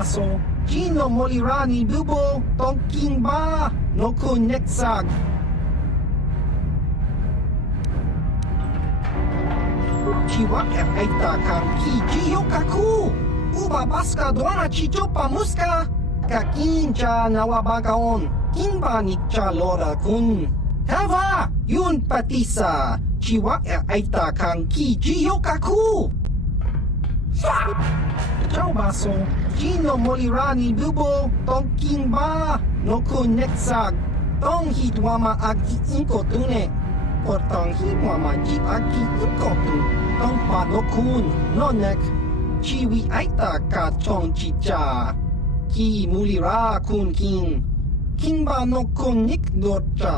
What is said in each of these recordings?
Baso, Gino Molirani Bubo, Tonking Ba, Noku Netsag. Chiwak Aita Kan Ki Jiyokaku, Uba Baska Dwana Chichopa Muska, Kakincha Nawabagaon, Kimba Nikcha Lora Kun. Hava, Yun Patisa, Chiwak Aita Kan Ki Jiyokaku. Ciao Baso, Gino Molirani Bubo, Tonking Ba, Noku Netsag, Tong Hitwama Agi Inkotune, Portang Hitwama Jip Agi Inkotun, ต้องปาโนคูนนอนเนกชีวิไอตากาชองจิจากีมูลิราคูนคิงบาโนคูนนิกโดจา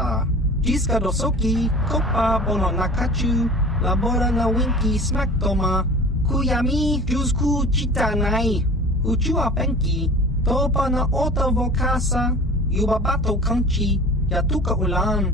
จิสกาโดโซกิโคปาโบโนนาคาจูลาโบรานาวินกิสแมกโตมาคุยามิจูสคูจิตาไนอุจูอาเป็งกิโตปานาโอตาโวคาซายูบาบาโตคังชียาตุกะอุลาน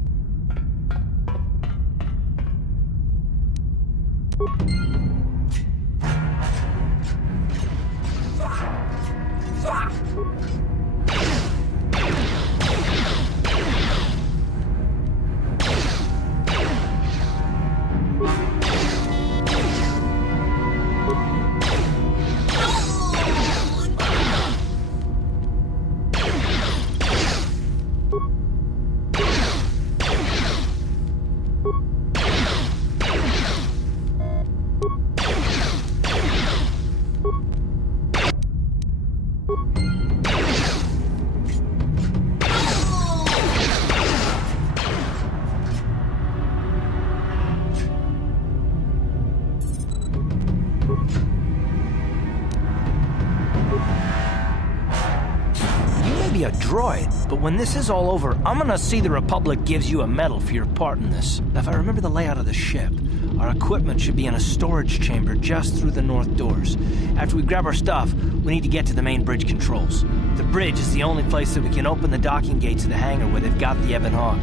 A droid, but when this is all over, I'm gonna see the Republic gives you a medal for your part in this. Now, if I remember the layout of the ship, our equipment should be in a storage chamber just through the north doors. After we grab our stuff, we need to get to the main bridge controls. The bridge is the only place that we can open the docking gates of the hangar where they've got the Ebon Hawk.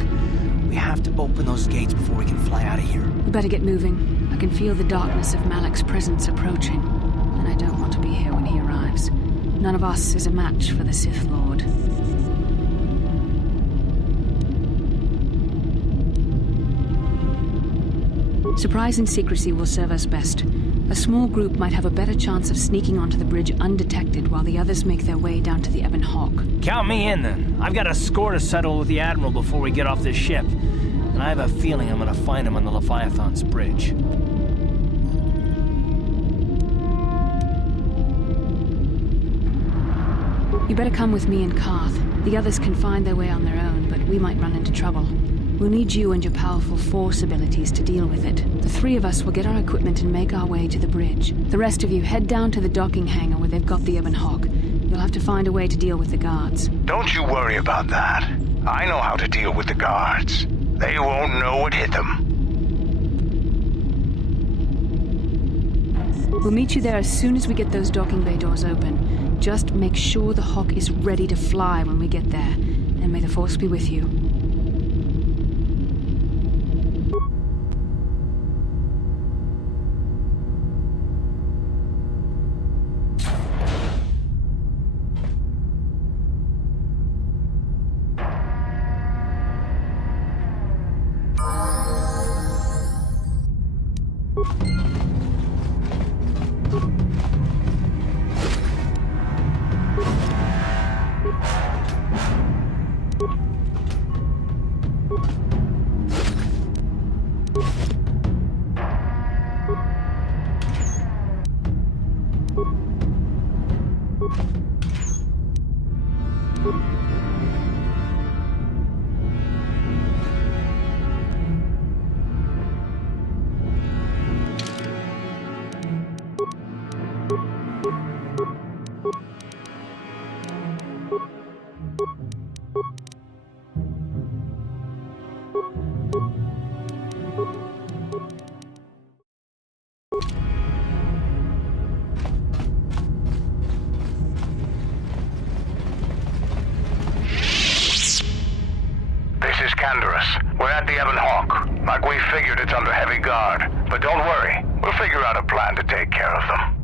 We have to open those gates before we can fly out of here. We better get moving. I can feel the darkness of Malak's presence approaching, and I don't want to be here when he arrives. None of us is a match for the Sith Lord. Surprise and secrecy will serve us best. A small group might have a better chance of sneaking onto the bridge undetected while the others make their way down to the Ebon Hawk. Count me in, then. I've got a score to settle with the Admiral before we get off this ship. And I have a feeling I'm gonna find him on the Leviathan's bridge. You better come with me and Karath. The others can find their way on their own, but we might run into trouble. We'll need you and your powerful Force abilities to deal with it. The three of us will get our equipment and make our way to the bridge. The rest of you head down to the docking hangar where they've got the Ebon Hawk. You'll have to find a way to deal with the guards. Don't you worry about that. I know how to deal with the guards. They won't know what hit them. We'll meet you there as soon as we get those docking bay doors open. Just make sure the Hawk is ready to fly when we get there. And may the Force be with you. This is Canderous. We're at the Ebon Hawk. Like we figured, it's under heavy guard. But don't worry, we'll figure out a plan to take care of them.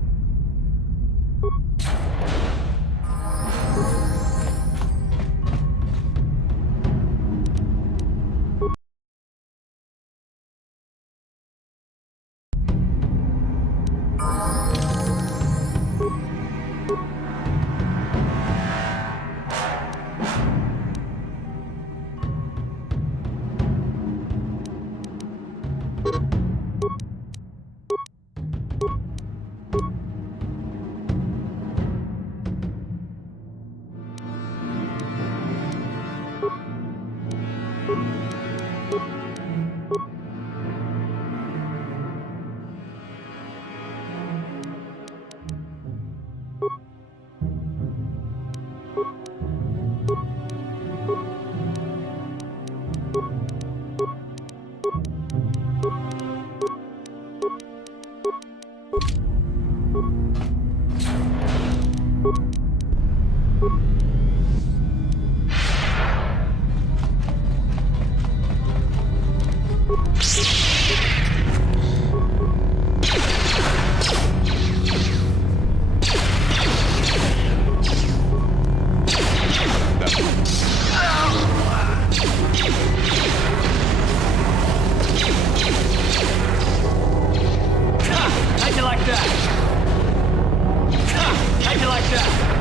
How'd you like that? How'd you like that?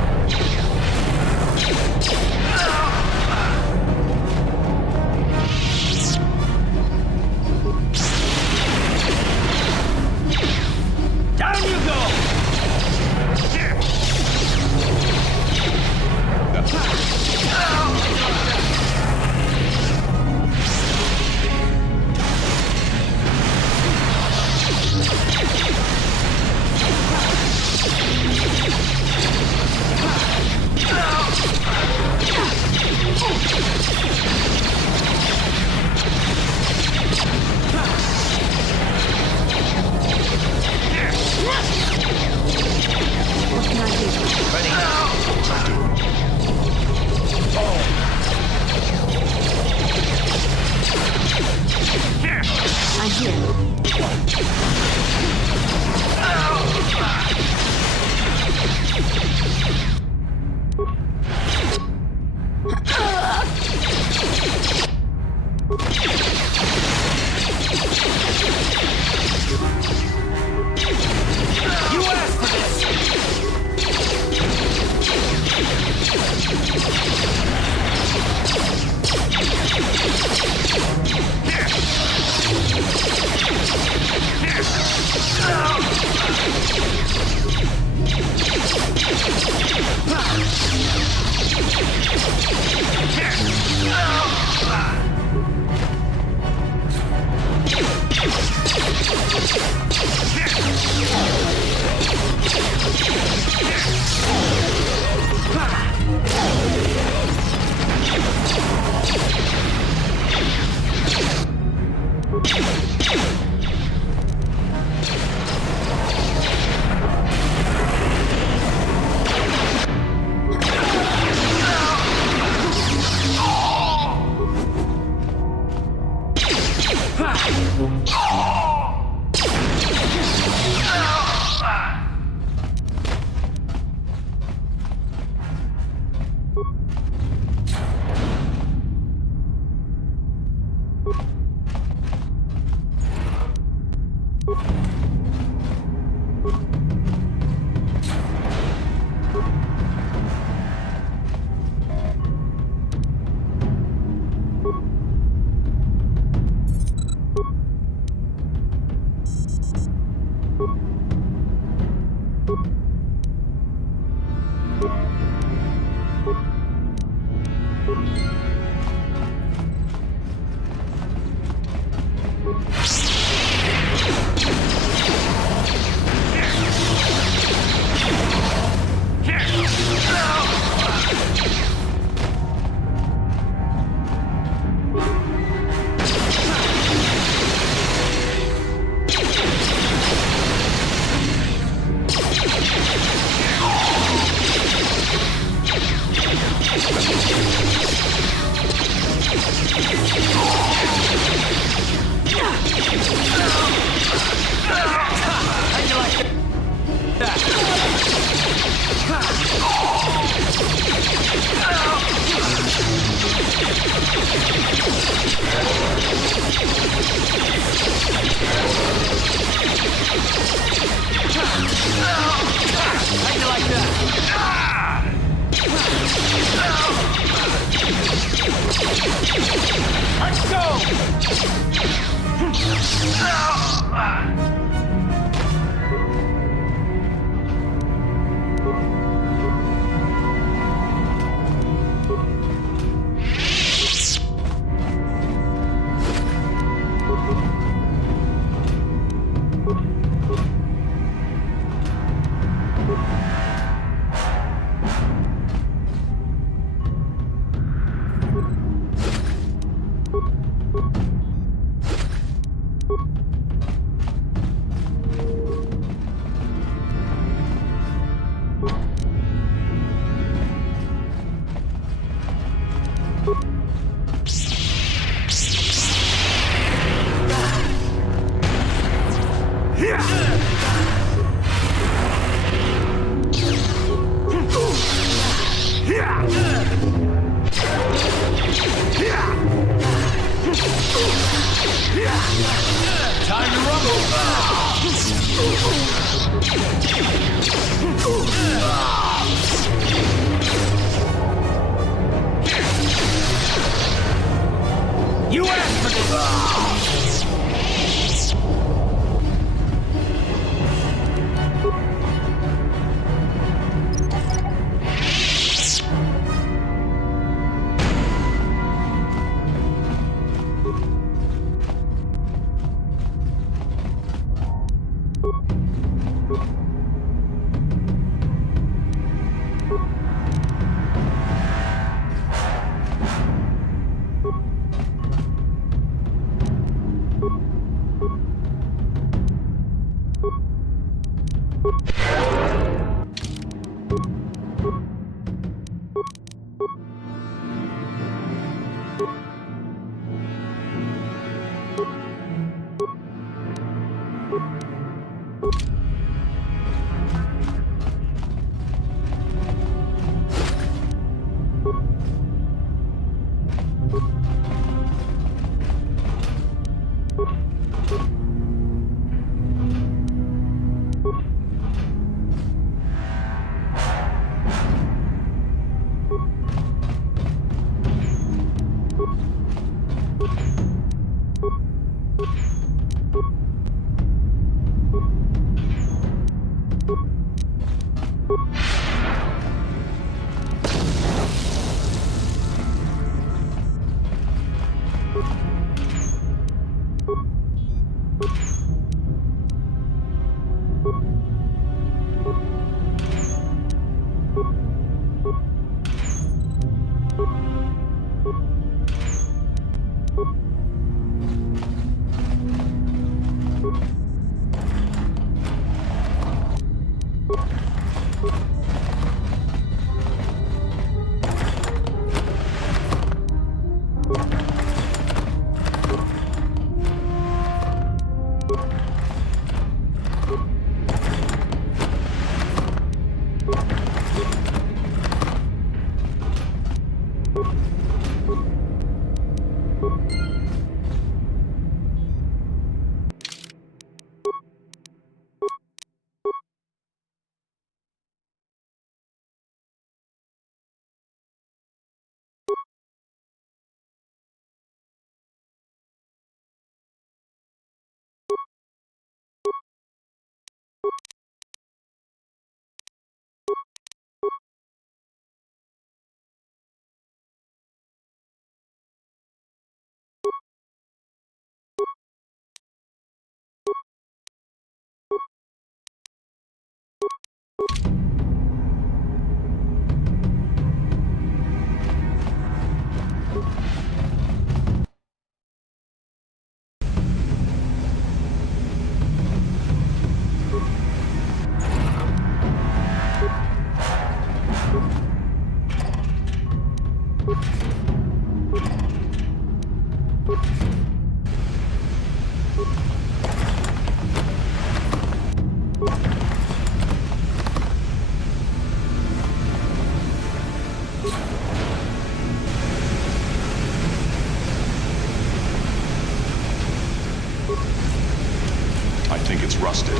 think it's rusted.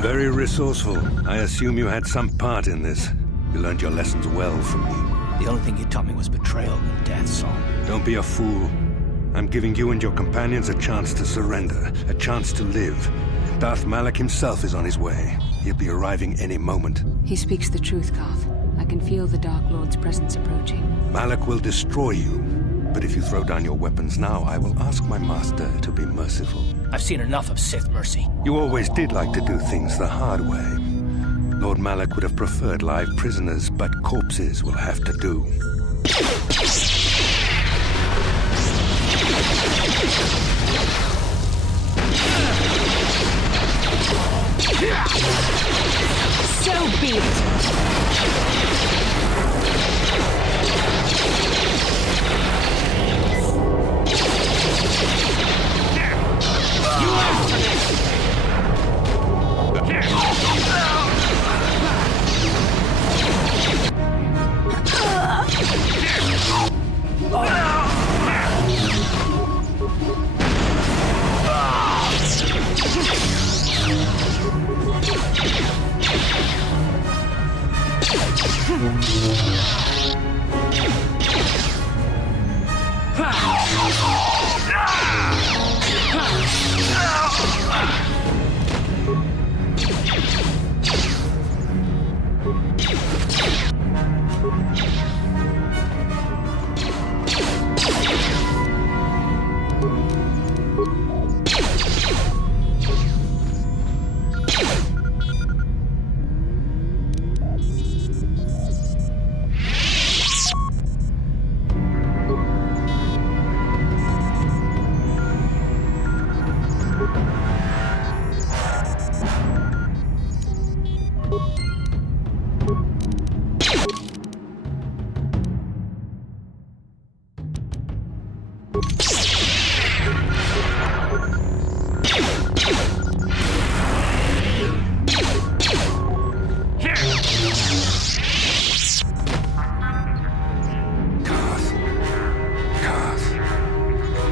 Very resourceful. I assume you had some part in this. You learned your lessons well from me. The only thing you taught me was betrayal and death, Saul. Don't be a fool. I'm giving you and your companions a chance to surrender, a chance to live. Darth Malak himself is on his way. He'll be arriving any moment. He speaks the truth, Karath. I can feel the Dark Lord's presence approaching. Malak will destroy you. But if you throw down your weapons now, I will ask my master to be merciful. I've seen enough of Sith mercy. You always did like to do things the hard way. Lord Malak would have preferred live prisoners, but corpses will have to do. So be it!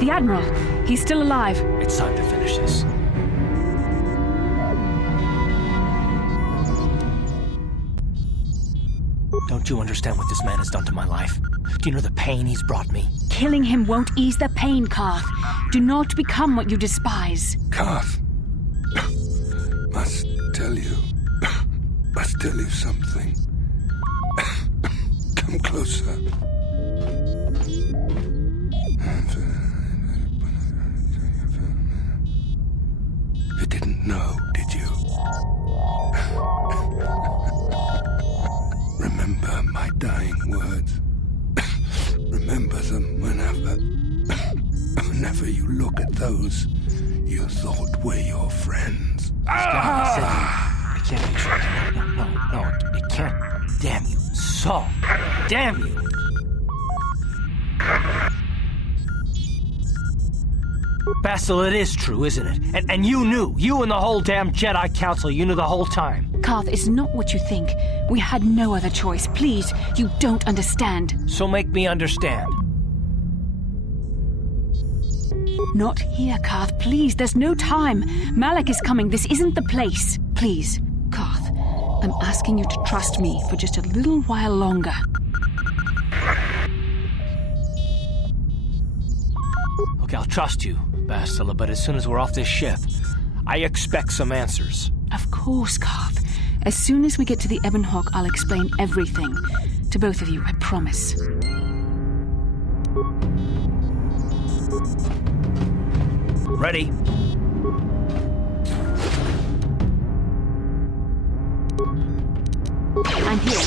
The Admiral. He's still alive. It's time to finish this. Don't you understand what this man has done to my life? Do you know the pain he's brought me? Killing him won't ease the pain, Karath. Do not become what you despise. Karath, must tell you something. Come closer. You didn't know, did you? Remember my dying words. Remember them whenever you look at those you thought were your friends. It can't be true. No, it can't. Damn you, Saul. Damn you. Bastila, it is true, isn't it? And you knew. You and the whole damn Jedi Council, you knew the whole time. Karath, it's not what you think. We had no other choice. Please, you don't understand. So make me understand. Not here, Karath. Please, there's no time. Malak is coming. This isn't the place. Please, Karath, I'm asking you to trust me for just a little while longer. Okay, I'll trust you, Bastila, but as soon as we're off this ship, I expect some answers. Of course, Karath. As soon as we get to the Ebon Hawk, I'll explain everything. To both of you, I promise. Ready? I'm here.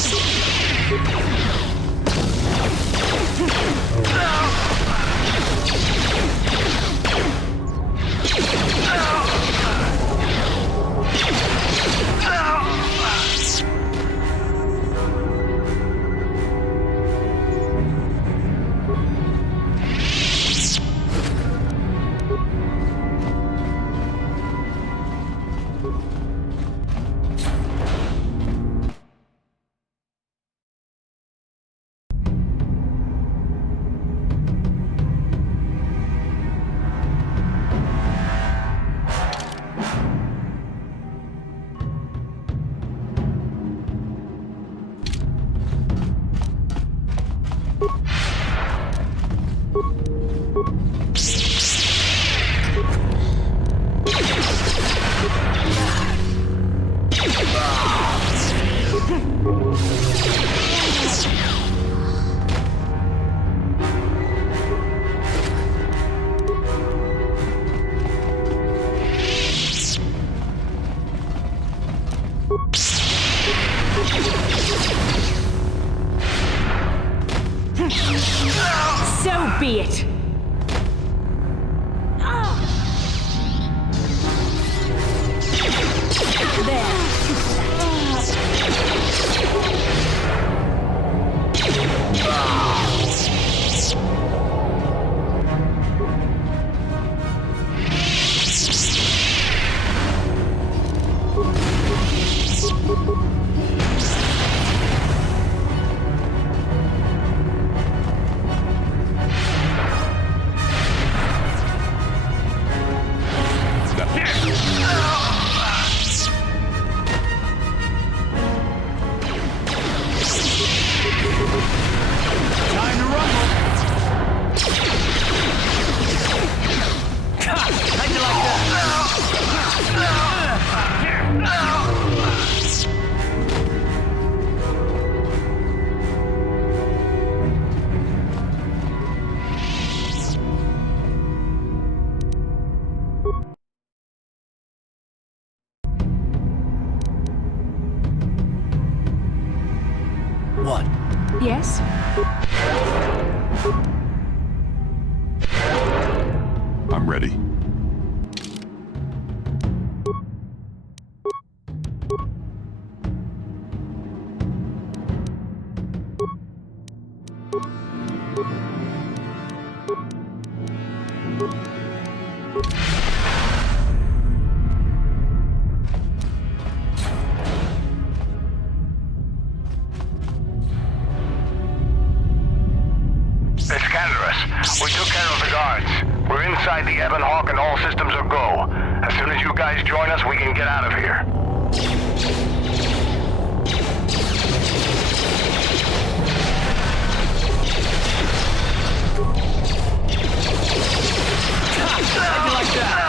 So be it. What? Yes? I'm ready. It's Canderous. We took care of the guards. We're inside the Ebon Hawk and all systems are go. As soon as you guys join us, we can get out of here. How'd you like that?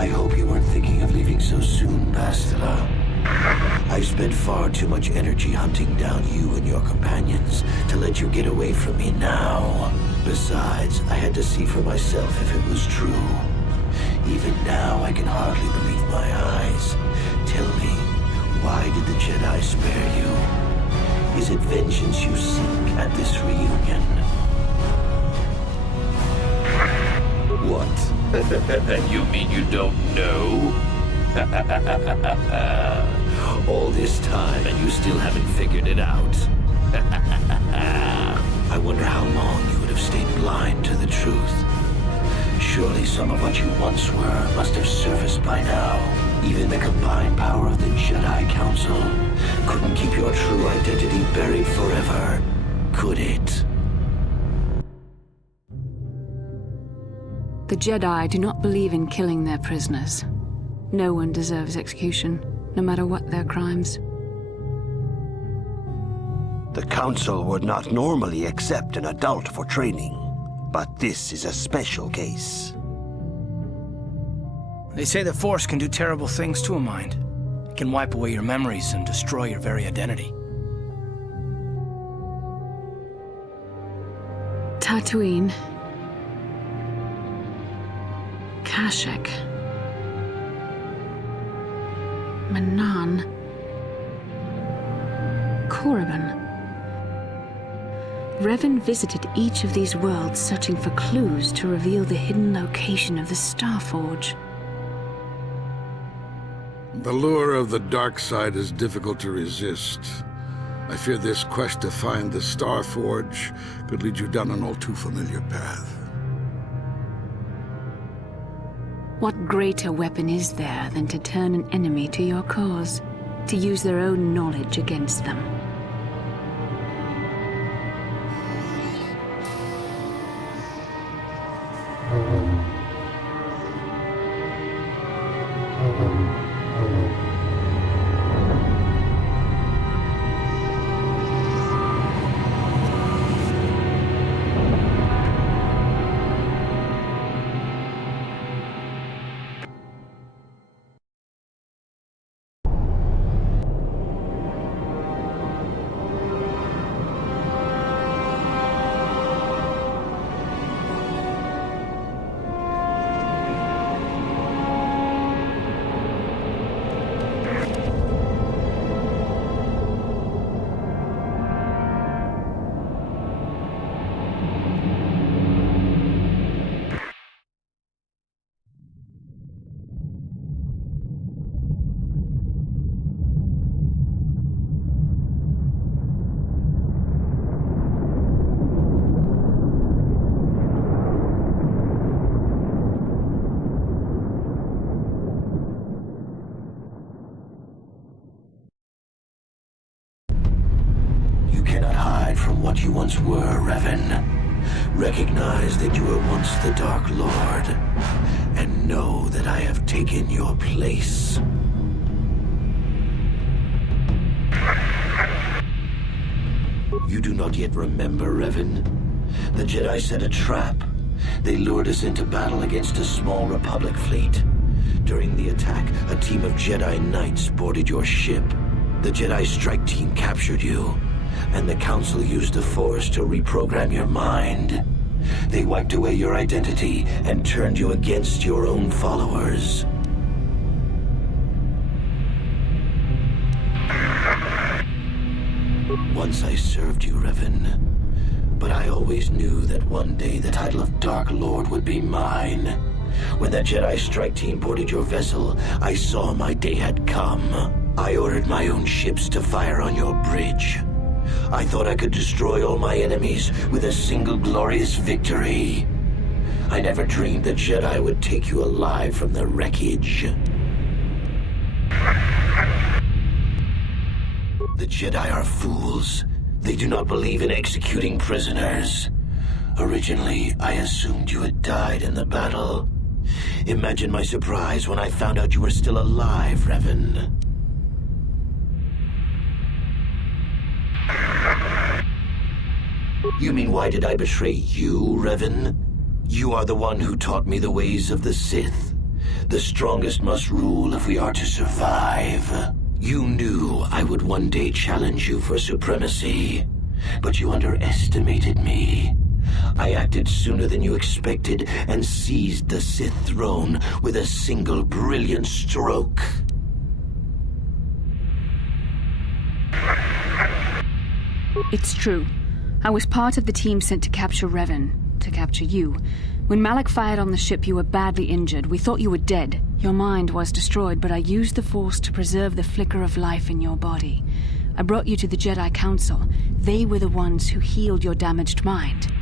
I hope you weren't thinking of leaving so soon, Bastila. I've spent far too much energy hunting down you and your companions to let you get away from me now. Besides, I had to see for myself if it was true. Even now, I can hardly believe my eyes. Tell me, why did the Jedi spare you? Is it vengeance you seek at this reunion? What? You mean you don't know? All this time and you still haven't figured it out. I wonder how long you would have stayed blind to the truth. Surely some of what you once were must have surfaced by now. Even the combined power of the Jedi Council couldn't keep your true identity buried forever, could it? The Jedi do not believe in killing their prisoners. No one deserves execution, no matter what their crimes. The Council would not normally accept an adult for training, but this is a special case. They say the Force can do terrible things to a mind. It can wipe away your memories and destroy your very identity. Tatooine. Kashyyyk. Manaan. Korriban. Revan visited each of these worlds searching for clues to reveal the hidden location of the Starforge. The lure of the dark side is difficult to resist. I fear this quest to find the Starforge could lead you down an all too familiar path. What greater weapon is there than to turn an enemy to your cause, to use their own knowledge against them? What you once were, Revan. Recognize that you were once the Dark Lord, and know that I have taken your place. You do not yet remember, Revan? The Jedi set a trap. They lured us into battle against a small Republic fleet. During the attack, a team of Jedi Knights boarded your ship. The Jedi strike team captured you, and the Council used the Force to reprogram your mind. They wiped away your identity and turned you against your own followers. Once I served you, Revan, but I always knew that one day the title of Dark Lord would be mine. When that Jedi strike team boarded your vessel, I saw my day had come. I ordered my own ships to fire on your bridge. I thought I could destroy all my enemies with a single glorious victory. I never dreamed the Jedi would take you alive from the wreckage. The Jedi are fools. They do not believe in executing prisoners. Originally, I assumed you had died in the battle. Imagine my surprise when I found out you were still alive, Revan. You mean, why did I betray you, Revan? You are the one who taught me the ways of the Sith. The strongest must rule if we are to survive. You knew I would one day challenge you for supremacy, but you underestimated me. I acted sooner than you expected and seized the Sith throne with a single brilliant stroke. It's true. I was part of the team sent to capture Revan, to capture you. When Malak fired on the ship, you were badly injured. We thought you were dead. Your mind was destroyed, but I used the Force to preserve the flicker of life in your body. I brought you to the Jedi Council. They were the ones who healed your damaged mind.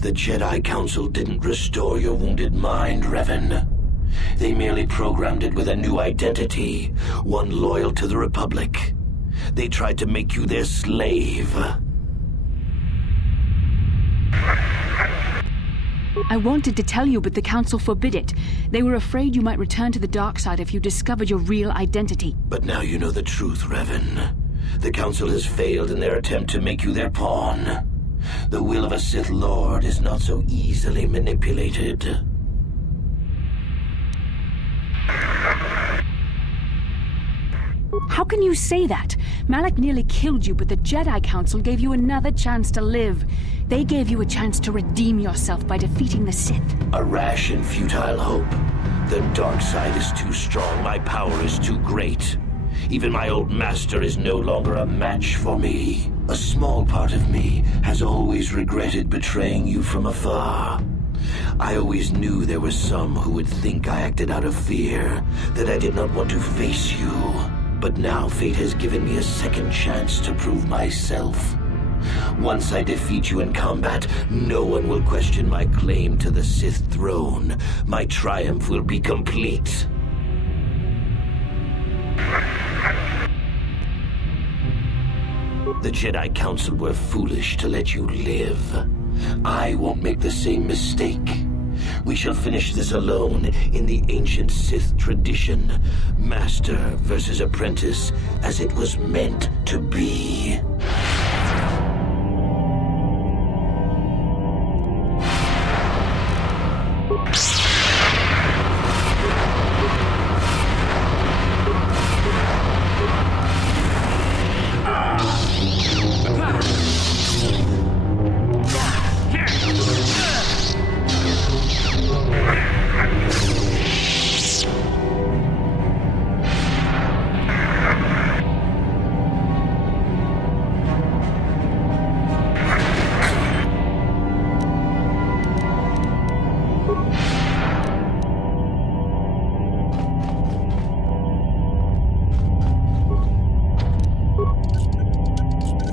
The Jedi Council didn't restore your wounded mind, Revan. They merely programmed it with a new identity, one loyal to the Republic. They tried to make you their slave. I wanted to tell you, but the Council forbid it. They were afraid you might return to the dark side if you discovered your real identity. But now you know the truth, Revan. The Council has failed in their attempt to make you their pawn. The will of a Sith Lord is not so easily manipulated. How can you say that? Malak nearly killed you, but the Jedi Council gave you another chance to live. They gave you a chance to redeem yourself by defeating the Sith. A rash and futile hope. The dark side is too strong, my power is too great. Even my old master is no longer a match for me. A small part of me has always regretted betraying you from afar. I always knew there were some who would think I acted out of fear, that I did not want to face you. But now fate has given me a second chance to prove myself. Once I defeat you in combat, no one will question my claim to the Sith throne. My triumph will be complete. The Jedi Council were foolish to let you live. I won't make the same mistake. We shall finish this alone in the ancient Sith tradition. Master versus apprentice, as it was meant to be.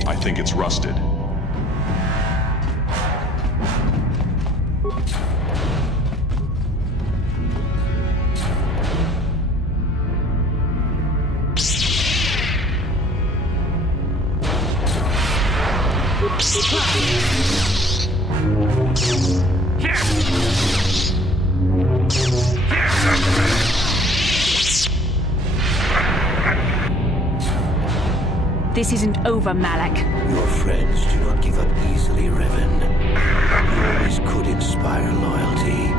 I think it's rusted. This isn't over, Malak. Your friends do not give up easily, Revan. You always could inspire loyalty.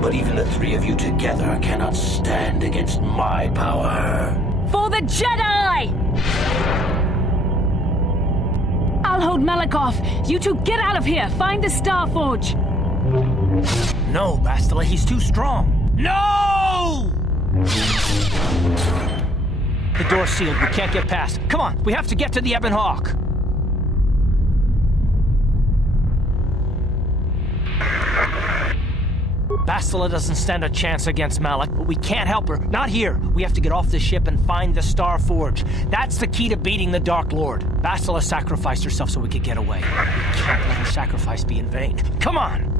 But even the three of you together cannot stand against my power. For the Jedi! I'll hold Malak off. You two get out of here. Find the Star Forge. No, Bastila, he's too strong. No! The door's sealed. We can't get past. Come on, we have to get to the Ebon Hawk. Bastila doesn't stand a chance against Malak, but we can't help her. Not here. We have to get off the ship and find the Star Forge. That's the key to beating the Dark Lord. Bastila sacrificed herself so we could get away. We can't let her sacrifice be in vain. Come on!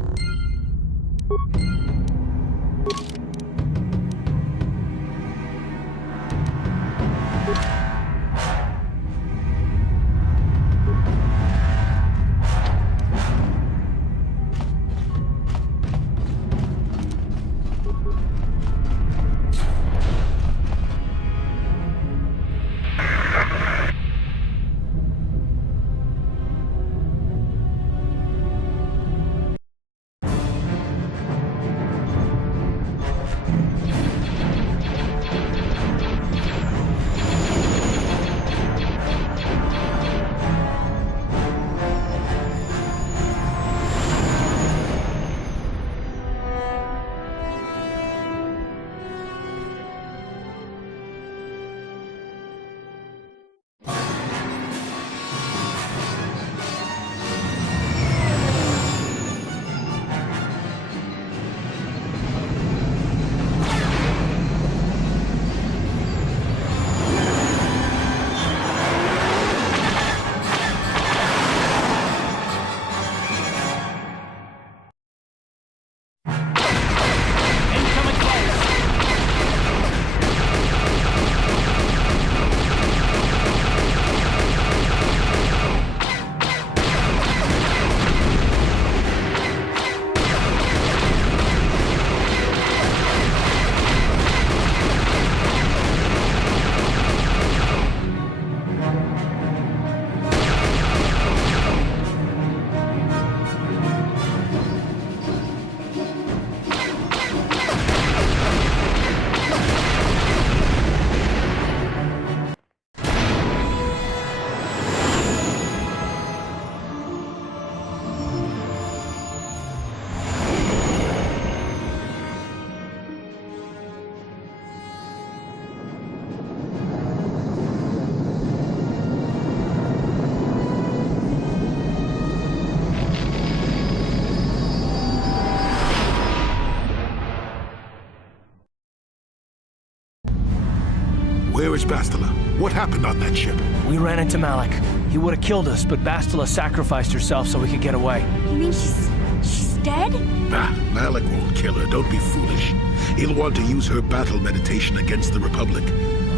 Where's Bastila? What happened on that ship? We ran into Malak. He would have killed us, but Bastila sacrificed herself so we could get away. You mean she's dead? Bah, Malak won't kill her. Don't be foolish. He'll want to use her battle meditation against the Republic.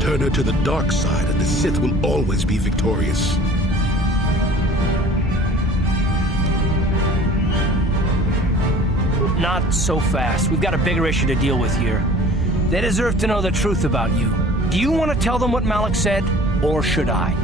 Turn her to the dark side, and the Sith will always be victorious. Not so fast. We've got a bigger issue to deal with here. They deserve to know the truth about you. Do you want to tell them what Malak said, or should I?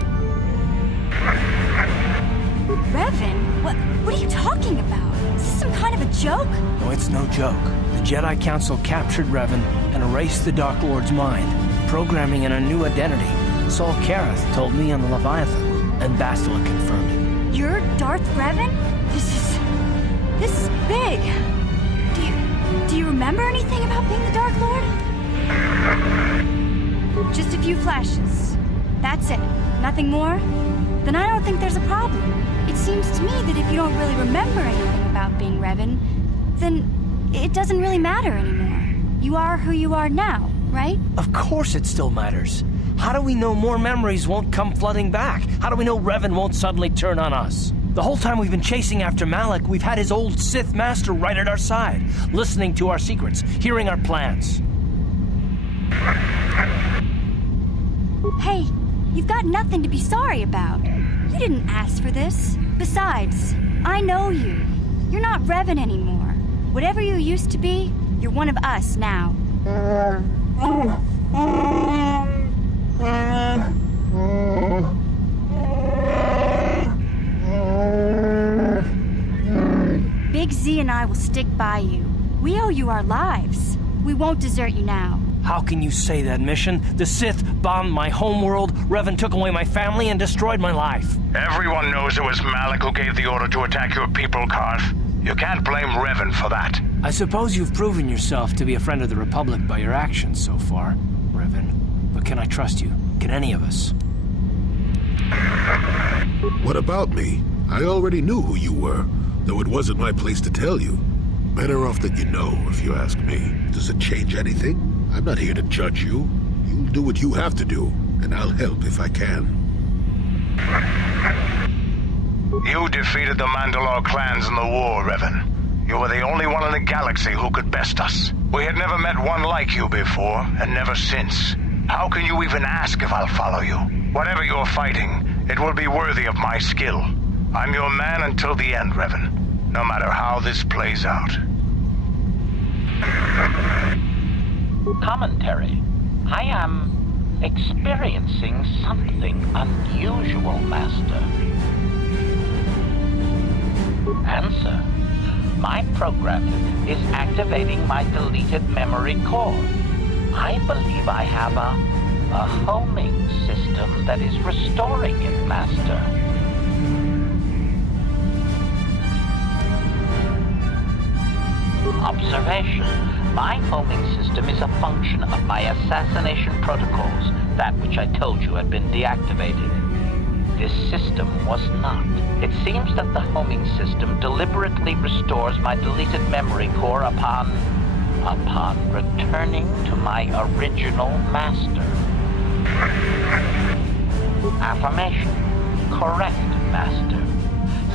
Revan? What are you talking about? Is this some kind of a joke? No, it's no joke. The Jedi Council captured Revan and erased the Dark Lord's mind, programming in a new identity. Saul Karath told me on the Leviathan, and Bastila confirmed it. You're Darth Revan? This is big. Do you remember anything about being the Dark Lord? Just a few flashes. That's it. Nothing more? Then I don't think there's a problem. It seems to me that if you don't really remember anything about being Revan, then it doesn't really matter anymore. You are who you are now, right? Of course it still matters. How do we know more memories won't come flooding back? How do we know Revan won't suddenly turn on us? The whole time we've been chasing after Malak, we've had his old Sith master right at our side, listening to our secrets, hearing our plans. Hey, you've got nothing to be sorry about. You didn't ask for this. Besides, I know you. You're not Revan anymore. Whatever you used to be, you're one of us now. Big Z and I will stick by you. We owe you our lives. We won't desert you now. How can you say that, Mission? The Sith bombed my homeworld, Revan took away my family, and destroyed my life. Everyone knows it was Malak who gave the order to attack your people, Karath. You can't blame Revan for that. I suppose you've proven yourself to be a friend of the Republic by your actions so far, Revan. But can I trust you? Can any of us? What about me? I already knew who you were, though it wasn't my place to tell you. Better off that you know, if you ask me. Does it change anything? I'm not here to judge you. You'll do what you have to do, and I'll help if I can. You defeated the Mandalore clans in the war, Revan. You were the only one in the galaxy who could best us. We had never met one like you before, and never since. How can you even ask if I'll follow you? Whatever you're fighting, it will be worthy of my skill. I'm your man until the end, Revan. No matter how this plays out. Commentary. I am experiencing something unusual, Master. Answer. My programming is activating my deleted memory core. I believe I have a homing system that is restoring it, Master. Observation. My homing system is a function of my assassination protocols, that which I told you had been deactivated. This system was not. It seems that the homing system deliberately restores my deleted memory core upon returning to my original master. Affirmation. Correct, Master.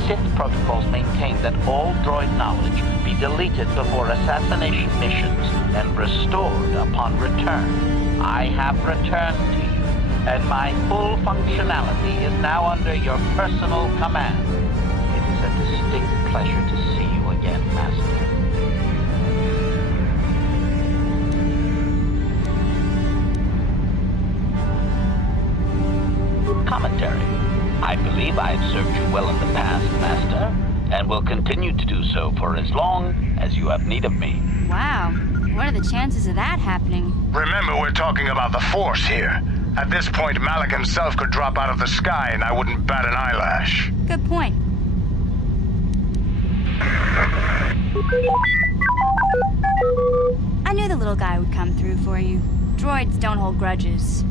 Sith protocols maintain that all droid knowledge be deleted before assassination missions and restored upon return. I have returned to you, and my full functionality is now under your personal command. It is a distinct pleasure to see you again, Master. Commentary. I believe I have served you well in the past, Master, and will continue to do so for as long as you have need of me. Wow. What are the chances of that happening? Remember, we're talking about the Force here. At this point, Malak himself could drop out of the sky and I wouldn't bat an eyelash. Good point. I knew the little guy would come through for you. Droids don't hold grudges.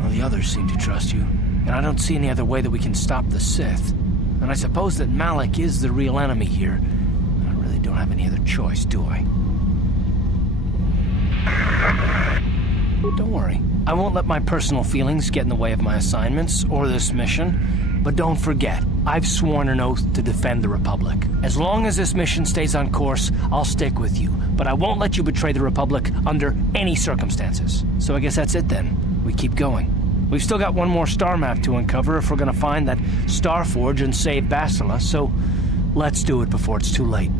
Well, the others seem to trust you, and I don't see any other way that we can stop the Sith. And I suppose that Malak is the real enemy here. I really don't have any other choice, do I? Don't worry. I won't let my personal feelings get in the way of my assignments or this mission. But don't forget, I've sworn an oath to defend the Republic. As long as this mission stays on course, I'll stick with you. But I won't let you betray the Republic under any circumstances. So I guess that's it then. We keep going. We've still got one more star map to uncover if we're gonna find that Star Forge and save Bastila, so let's do it before it's too late.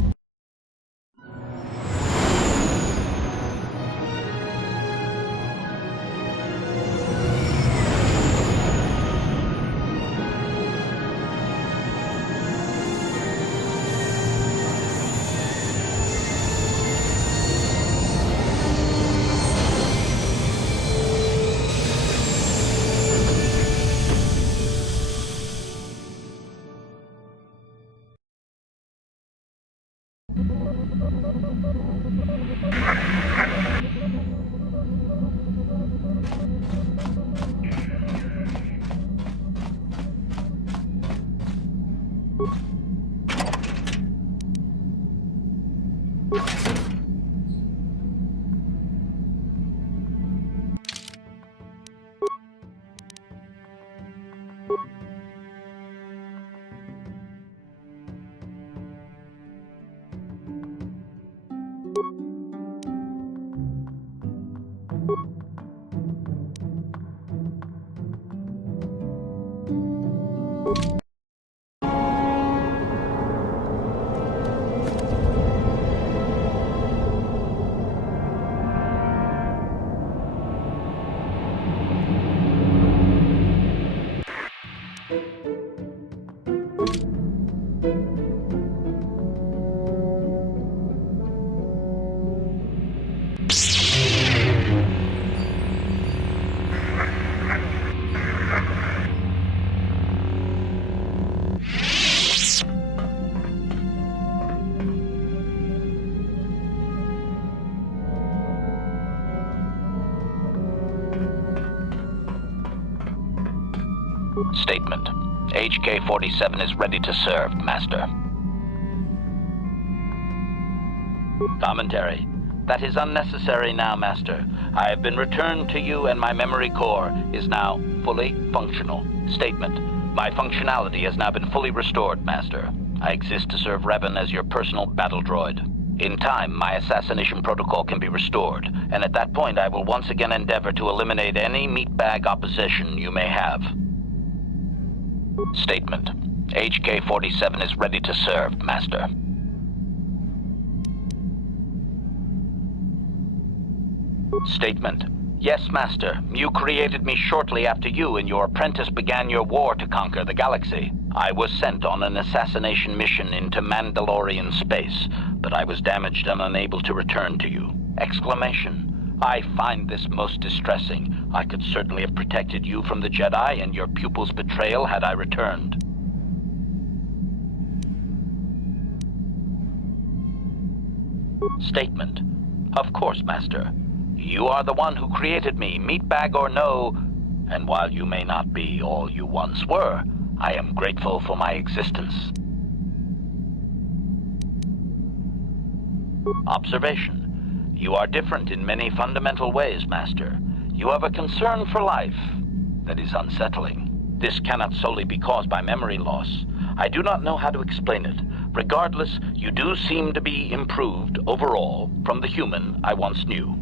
Statement. HK-47 is ready to serve, Master. Commentary. That is unnecessary now, Master. I have been returned to you and my memory core is now fully functional. Statement. My functionality has now been fully restored, Master. I exist to serve Revan as your personal battle droid. In time, my assassination protocol can be restored, and at that point I will once again endeavor to eliminate any meatbag opposition you may have. Statement. HK-47 is ready to serve, Master. Statement. Yes, Master. You created me shortly after you and your apprentice began your war to conquer the galaxy. I was sent on an assassination mission into Mandalorian space, but I was damaged and unable to return to you. Exclamation. I find this most distressing. I could certainly have protected you from the Jedi and your pupil's betrayal had I returned. Statement. Of course, Master. You are the one who created me, meatbag or no, and while you may not be all you once were, I am grateful for my existence. Observation. You are different in many fundamental ways, Master. You have a concern for life that is unsettling. This cannot solely be caused by memory loss. I do not know how to explain it. Regardless, you do seem to be improved overall from the human I once knew.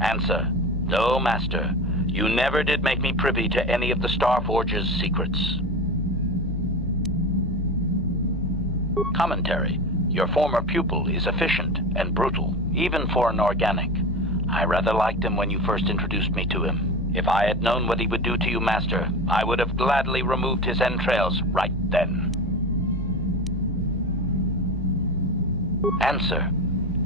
Answer. No, Master. You never did make me privy to any of the Starforge's secrets. Commentary. Your former pupil is efficient and brutal, even for an organic. I rather liked him when you first introduced me to him. If I had known what he would do to you, Master, I would have gladly removed his entrails right then. Answer.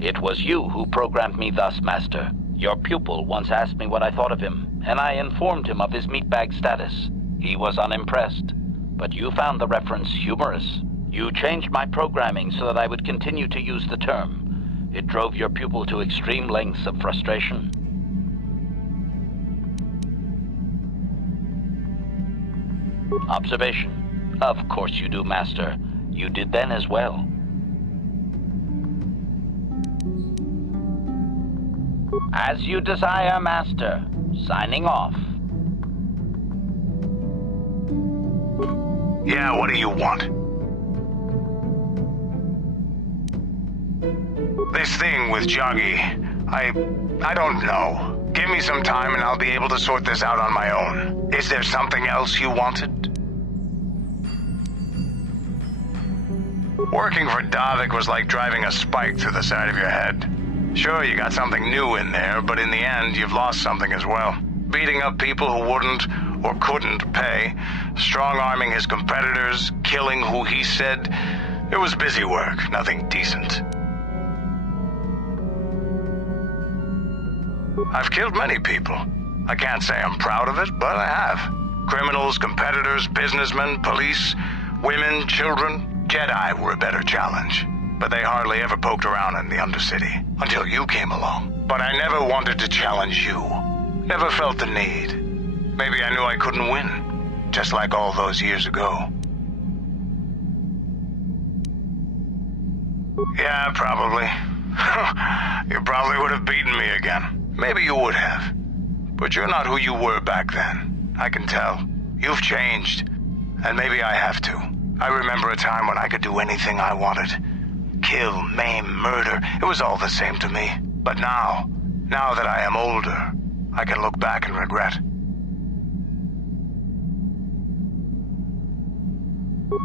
It was you who programmed me thus, Master. Your pupil once asked me what I thought of him, and I informed him of his meatbag status. He was unimpressed, but you found the reference humorous. You changed my programming so that I would continue to use the term. It drove your pupil to extreme lengths of frustration. Observation. Of course you do, Master. You did then as well. As you desire, Master. Signing off. Yeah, what do you want? This thing with Joggy, I don't know. Give me some time and I'll be able to sort this out on my own. Is there something else you wanted? Working for Davik was like driving a spike through the side of your head. Sure, you got something new in there, but in the end, you've lost something as well. Beating up people who wouldn't or couldn't pay, strong-arming his competitors, killing who he said. It was busy work, nothing decent. I've killed many people. I can't say I'm proud of it, but I have. Criminals, competitors, businessmen, police, women, children. Jedi were a better challenge, but they hardly ever poked around in the Undercity, until you came along. But I never wanted to challenge you. Never felt the need. Maybe I knew I couldn't win, just like all those years ago. Yeah, probably. You probably would have beaten me again. Maybe you would have. But you're not who you were back then. I can tell. You've changed. And maybe I have to. I remember a time when I could do anything I wanted. Kill, maim, murder. It was all the same to me. But now that I am older, I can look back and regret.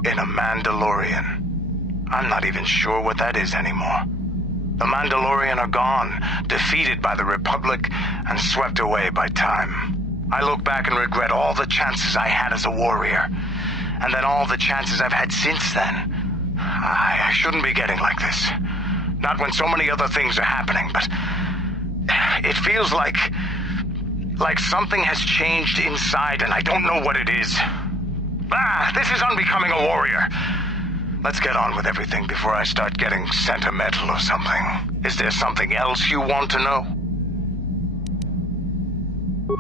In a Mandalorian. I'm not even sure what that is anymore. The Mandalorian are gone, defeated by the Republic, and swept away by time. I look back and regret all the chances I had as a warrior, and then all the chances I've had since then. I shouldn't be getting like this. Not when so many other things are happening, but it feels like something has changed inside, and I don't know what it is. This is unbecoming a warrior. Let's get on with everything before I start getting sentimental or something. Is there something else you want to know?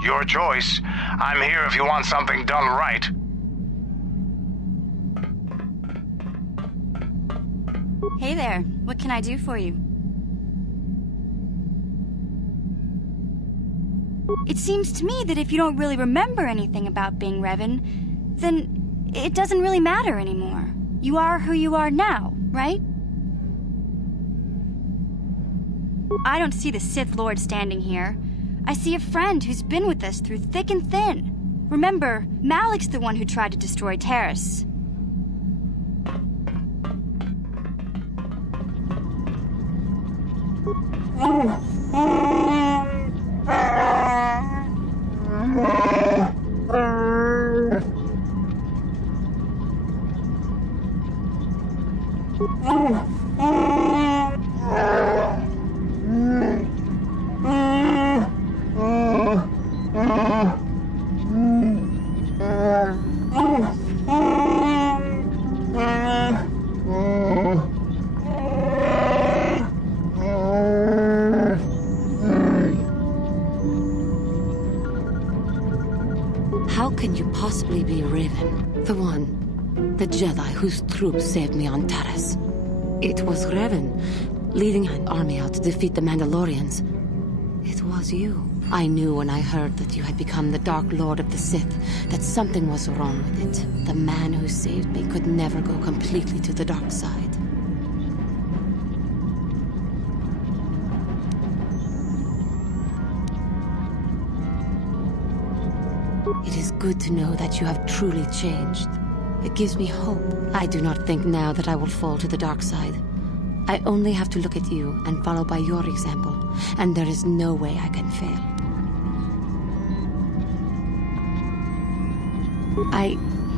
Your choice. I'm here if you want something done right. Hey there, what can I do for you? It seems to me that if you don't really remember anything about being Revan, then it doesn't really matter anymore. You are who you are now, right? I don't see the Sith Lord standing here. I see a friend who's been with us through thick and thin. Remember, Malak's the one who tried to destroy Terrace. How can you possibly be Revan? The one, the Jedi whose troops saved me on Taris. It was Revan, leading an army out to defeat the Mandalorians. It was you. I knew when I heard that you had become the Dark Lord of the Sith, that something was wrong with it. The man who saved me could never go completely to the dark side. It is good to know that you have truly changed. It gives me hope. I do not think now that I will fall to the dark side. I only have to look at you and follow by your example, and there is no way I can fail.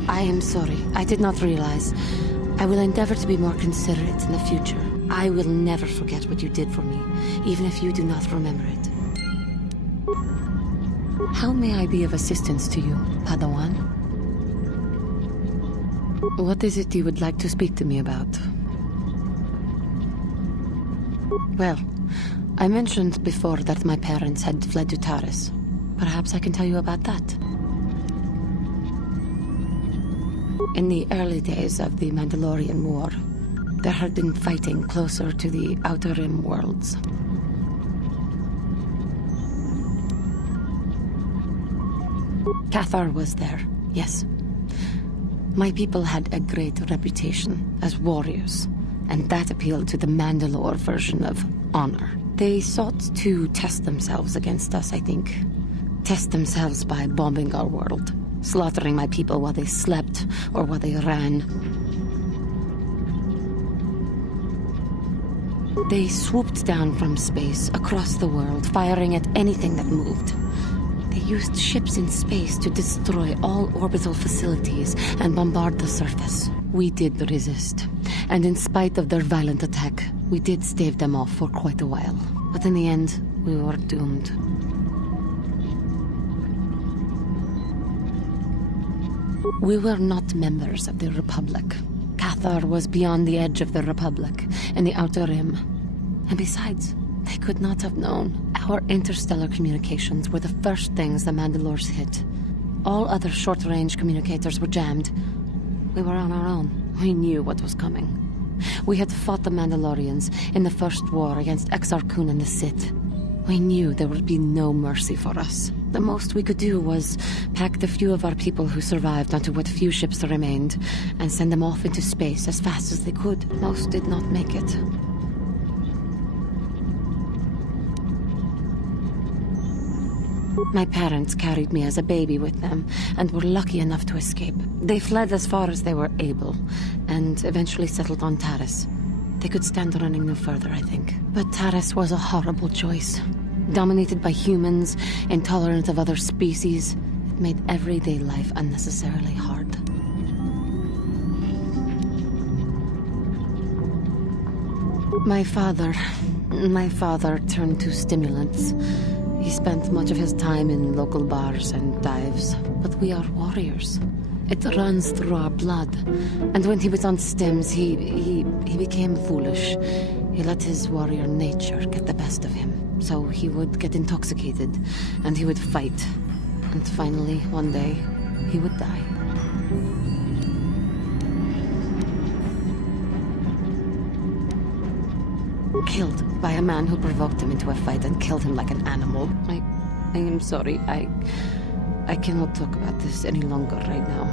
I am sorry. I did not realize. I will endeavor to be more considerate in the future. I will never forget what you did for me, even if you do not remember it. How may I be of assistance to you, Padawan? What is it you would like to speak to me about? Well, I mentioned before that my parents had fled to Taris. Perhaps I can tell you about that. In the early days of the Mandalorian War, there had been fighting closer to the Outer Rim worlds. Cathar was there, yes. My people had a great reputation as warriors, and that appealed to the Mandalore version of honor. They sought to test themselves against us, I think. Test themselves by bombing our world, slaughtering my people while they slept or while they ran. They swooped down from space, across the world, firing at anything that moved. They used ships in space to destroy all orbital facilities and bombard the surface. We did resist, and in spite of their violent attack, we did stave them off for quite a while. But in the end, we were doomed. We were not members of the Republic. Cathar was beyond the edge of the Republic, in the Outer Rim. And besides, they could not have known. Our interstellar communications were the first things the Mandalores hit. All other short-range communicators were jammed. We were on our own. We knew what was coming. We had fought the Mandalorians in the first war against Exar Kun and the Sith. We knew there would be no mercy for us. The most we could do was pack the few of our people who survived onto what few ships remained and send them off into space as fast as they could. Most did not make it. My parents carried me as a baby with them, and were lucky enough to escape. They fled as far as they were able, and eventually settled on Taris. They could stand running no further, I think. But Taris was a horrible choice. Dominated by humans, intolerant of other species, it made everyday life unnecessarily hard. My father turned to stimulants. He spent much of his time in local bars and dives. But we are warriors. It runs through our blood. And when he was on stims, he became foolish. He let his warrior nature get the best of him. So he would get intoxicated, and he would fight. And finally, one day, he would die. Killed by a man who provoked him into a fight and killed him like an animal. I am sorry. I cannot talk about this any longer right now.